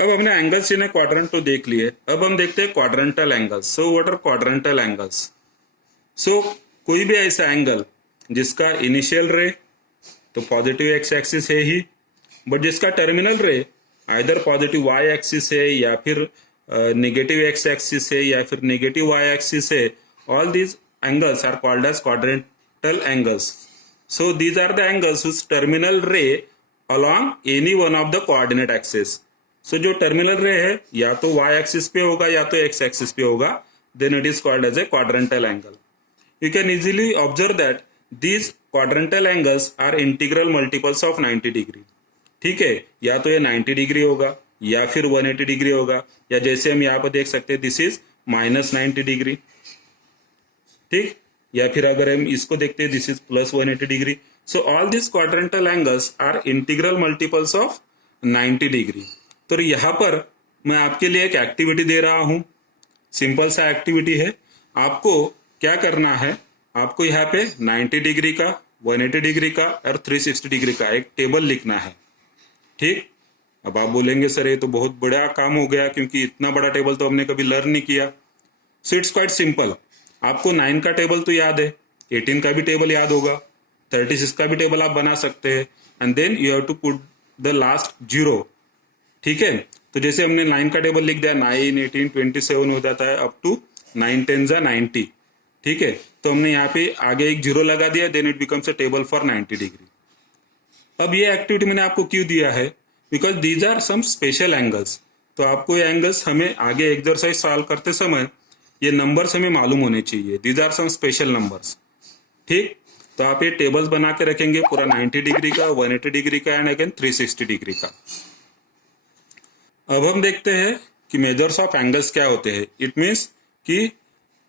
अब हमने angles in A quadrant तो देख लिए, अब हम देखते हैं quadrantal angles. So what are quadrantal angles? So कोई भी ऐसा एंगल जिसका इनिशियल रे तो पॉजिटिव एक्स एक्सिस है ही, बट जिसका terminal ray either positive y axis है या फिर नेगेटिव एक्स एक्सिस है या फिर नेगेटिव वाई एक्सिस है, all these angles are called as quadrantal angles. So these are the angles whose terminal ray along any one of the coordinate axis. So जो terminal ray है या तो y axis पे होगा या तो x axis पे होगा, then it is called as a quadrantal angle. You can easily observe that these quadrantal angles are integral multiples of 90 degree. ठीक है, या तो ये 90 डिग्री होगा या फिर 180 डिग्री होगा, या जैसे हम यहाँ पर देख सकते हैं दिस इज -90 डिग्री. ठीक, या फिर अगर हम इसको देखते हैं this is +180 degree. So all this quadrantal angles are integral multiples of 90 degree. तो यहाँ पर मैं आपके लिए एक एक्टिविटी दे रहा हूं, सिंपल सा एक्टिविटी है. आपको क्या करना है, आपको यहाँ पे 90 डिग्री का, 180 डिग्री का और 360 डिग्री का एक टेबल लिखना है. ठीक, अब आप बोलेंगे सर ये तो बहुत बड़ा काम हो गया क्योंकि इतना बड़ा टेबल तो हमने कभी लर्न नहीं किया. So it's quite simple. आपको 9 का टेबल तो याद है, 18 का भी टेबल याद होगा, 36 का भी टेबल आप बना सकते हैं, and then you have to put the last 0. ठीक है, तो जैसे हमने 9 का टेबल लिख दिया, 9, 18, 27 हो जाता है अप टू 9 10 90. ठीक है, तो हमने यहाँ पे आगे एक 0 लगा दिया, then it becomes a table for 90 degree. अब ये एक्टिविटी मैंने आपको क्यों दिया है, because these are some special angles. तो आपको ये एंगल्स हमें आगे एक्सरसाइज सॉल्व करते समय ये नंबर्स हमें मालूम होने चाहिए. These are some special numbers. ठीक, तो आप ये टेबल्स बना के रखेंगे पूरा 90 डिग्री का, 180 डिग्री का एंड अगेन 360 डिग्री का. अब हम देखते हैं कि मेजर्स ऑफ एंगल्स क्या होते हैं. इट मीन्स कि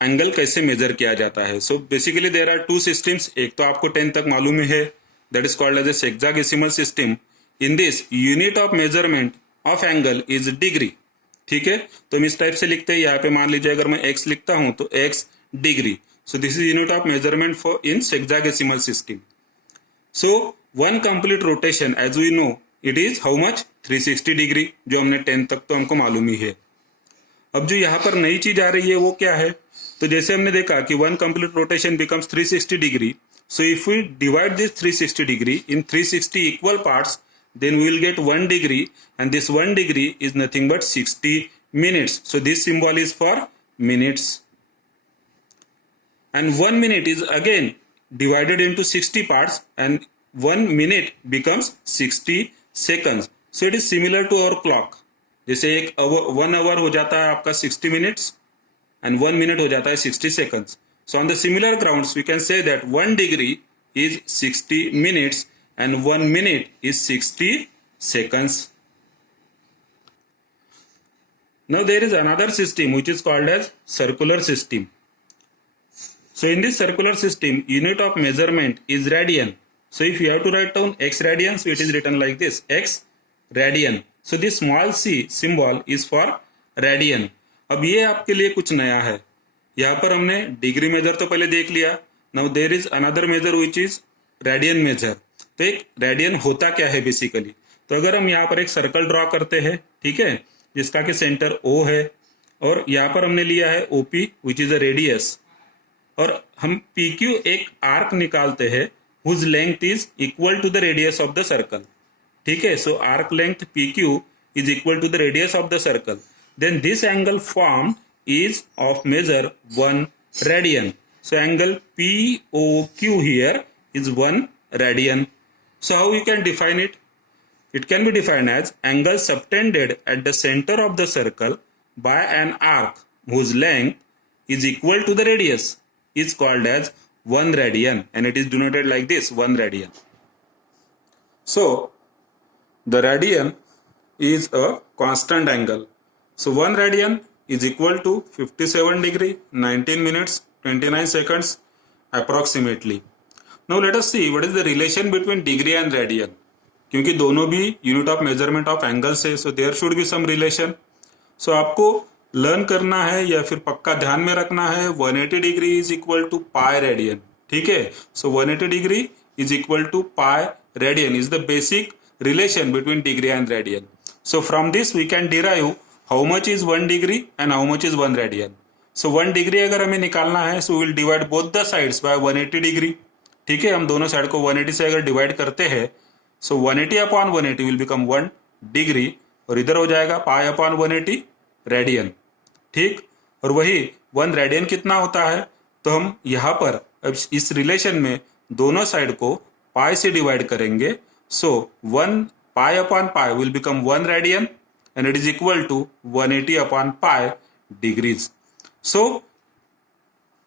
एंगल कैसे मेजर किया जाता है. So basically there are 2 systems. एक तो आपको 10 तक मालूम ही है, that is called as a sexadecimal system. In this unit of measurement of angle is degree. ठीक है, तो हम इस टाइप से लिखते हैं. यहाँ पे मान लीजिए अगर मैं x लिखता हूं तो x degree. So this is unit of measurement for in sexadecimal system. So one complete rotation as we know it is how much, 360 degree, जो हमने 10 तक तो हमको मालूम ही है. अब जो यहाँ पर नई चीज आ रही है वो क्या है, तो जैसे हमने देखा कि one complete rotation becomes 360 degree. So if we divide this 360 degree in 360 equal parts, then we will get 1 degree, and this 1 degree is nothing but 60 minutes. So this symbol is for minutes, and 1 minute is again divided into 60 parts, and 1 minute becomes 60 seconds. So it is similar to our clock. जैसे 1 hour हो जाता है आपका 60 minutes and 1 minute हो जाता है 60 seconds. So on the similar grounds we can say that 1 degree is 60 minutes and 1 minute is 60 seconds. Now there is another system which is called as circular system. So in this circular system, unit of measurement is radian. So if you have to write down x radian, so it is written like this, x radian. So this small c symbol is for radian. अब ये आपके लिए कुछ नया है. यहाँ पर हमने डिग्री मेजर तो पहले देख लिया. Now there is another measure which is radian measure. तो एक रेडियन होता क्या है बेसिकली, तो अगर हम यहाँ पर एक सर्कल ड्रॉ करते हैं, ठीक है, जिसका कि सेंटर O है, और यहाँ पर हमने लिया है OP which is a radius, और हम PQ एक आर्क निकालते हैं whose length is equal to the radius of the circle. ठीक है, so arc length PQ is equal to the radius of the circle. Then this angle form is of measure 1 radian. So angle POQ here is 1 radian. So how you can define it? It can be defined as angle subtended at the center of the circle by an arc whose length is equal to the radius is called as 1 radian, and it is denoted like this, 1 radian. So the radian is a constant angle. So 1 radian is equal to 57 degree, 19 minutes, 29 seconds approximately. Now let us see what is the relation between degree and radian. क्योंकि दोनों भी unit of measurement of angles है, so there should be some relation. So आपको learn करना है या फिर पक्का ध्यान में रखना है, 180 degree is equal to pi radian. ठीक है, so 180 degree is equal to pi radian is the basic relation between degree and radian. So from this we can derive how much is 1 degree and how much is 1 radian. So 1 degree अगर हमें निकालना है so will divide both the sides by 180 degree. ठीक है, हम दोनों side को 180 से अगर डिवाइड करते हैं सो 180 अपॉन 180 विल बिकम 1 डिग्री और इधर हो जाएगा पाई अपॉन 180 रेडियन. ठीक, और वही 1 रेडियन कितना होता है तो हम यहाँ पर अब इस रिलेशन में दोनों साइड को पाई से डिवाइड करेंगे. So 1 pi upon pi will become 1 radian and it is equal to 180 upon pi degrees. So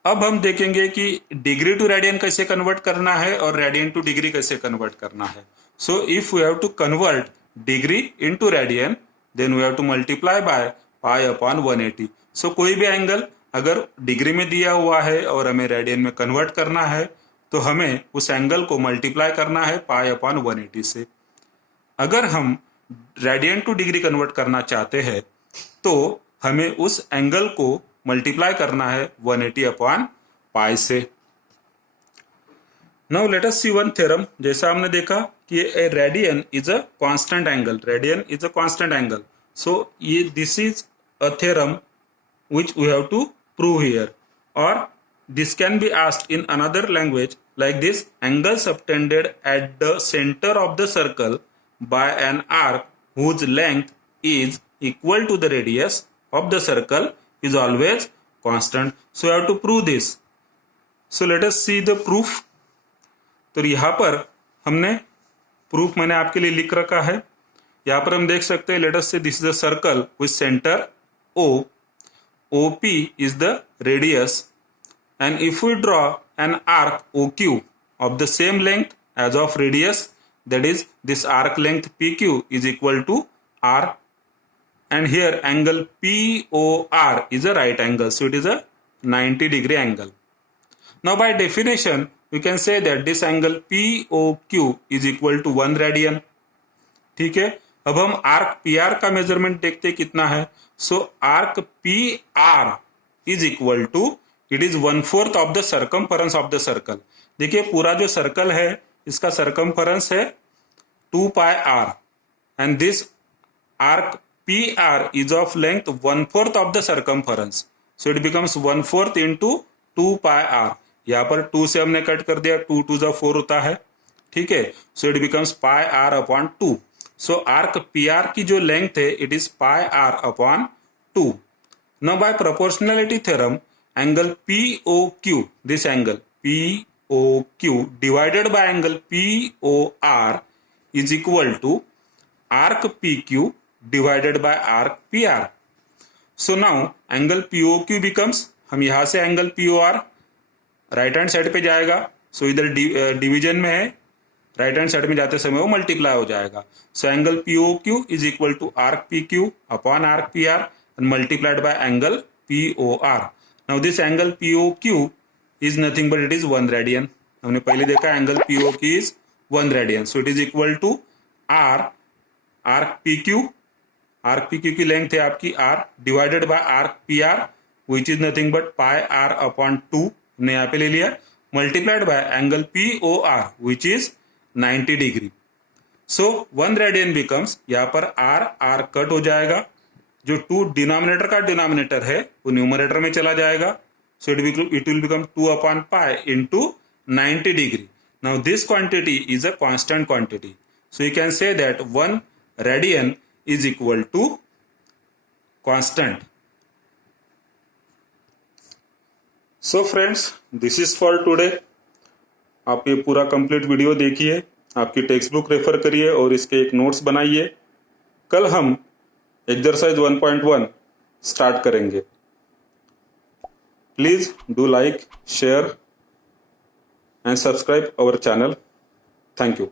अब हम देखेंगे कि डिग्री टू रेडियन कैसे कन्वर्ट करना है और रेडियन टू डिग्री कैसे कन्वर्ट करना है. So if we have to convert degree into radian then we have to multiply by pi upon 180. So कोई भी एंगल अगर डिग्री में दिया हुआ है और हमें रेडियन में कन्वर्ट करना है तो हमें उस एंगल को मल्टीप्लाई करना है पाई अपॉन 180 से. अगर हम रेडियन टू डिग्री कन्वर्ट करना चाहते हैं तो हमें उस एंगल को मल्टीप्लाई करना है 180 अपॉन पाई से. Now let us see one theorem. जैसा हमने देखा कि a radian is a constant angle. Radian is a constant angle. So ये this is a theorem which we have to prove here, or this can be asked in another language like this: angle subtended at the center of the circle by an arc whose length is equal to the radius of the circle is always constant. So you have to prove this. So let us see the proof. तो यहाँ पर हमने proof मैंने आपके लिए लिख रखा है. यहाँ पर हम देख सकते हैं, let us say this is a circle with center O. OP is the radius, and if we draw an arc OQ of the same length as of radius, that is this arc length PQ is equal to R, and here angle POR is a right angle, so it is a 90 degree angle. Now by definition we can say that this angle POQ is equal to 1 radian. ठीक है, अब हम arc PR का measurement देखते कितना है. So arc PR is equal to, it is 1/4 of the circumference of the circle. देखिए पूरा जो सर्कल है इसका सर्कमफरेंस है 2 pi R and this arc PR is of length 1/4 of the circumference. So it becomes 1/4 into 2 pi R. यहाँ पर 2 से हमने कट कर दिया, 2 2 4 होता है. ठीक है, so it becomes pi R upon 2. So arc PR की जो लेंथ है it is pi R upon 2. Now by proportionality theorem angle POQ, this angle POQ divided by angle POR is equal to arc PQ divided by arc PR. So now angle POQ becomes, हम यहां से angle POR right hand side पे जाएगा. सो इधर division में है, right hand side में जाते समय वो मल्टीप्लाई हो जाएगा. So angle POQ is equal to arc PQ upon arc PR and multiplied by angle POR. Now this angle POQ is nothing but it is 1 radian. हमने पहले देखा angle POQ is 1 radian. So it is equal to arc PQ की length है आपकी R divided by arc PR which is nothing but pi R upon 2 हमने यहाँ पे ले लिया, multiplied by angle POR which is 90 degree. So 1 radian becomes, यहाँ पर R कट हो जाएगा, जो 2 डिनोमिनेटर का डिनोमिनेटर है वो न्यूमरेटर में चला जाएगा. So it will become 2 upon pi into 90 degree. Now this quantity is a constant quantity. So you can say that 1 radian is equal to constant. So friends, this is for today. आप ये पूरा complete video देखिए, आपकी text book refer करिए और इसके एक notes बनाइए. कल हम एक्सरसाइज 1.1 स्टार्ट करेंगे. Please do like, share and subscribe our channel. Thank you.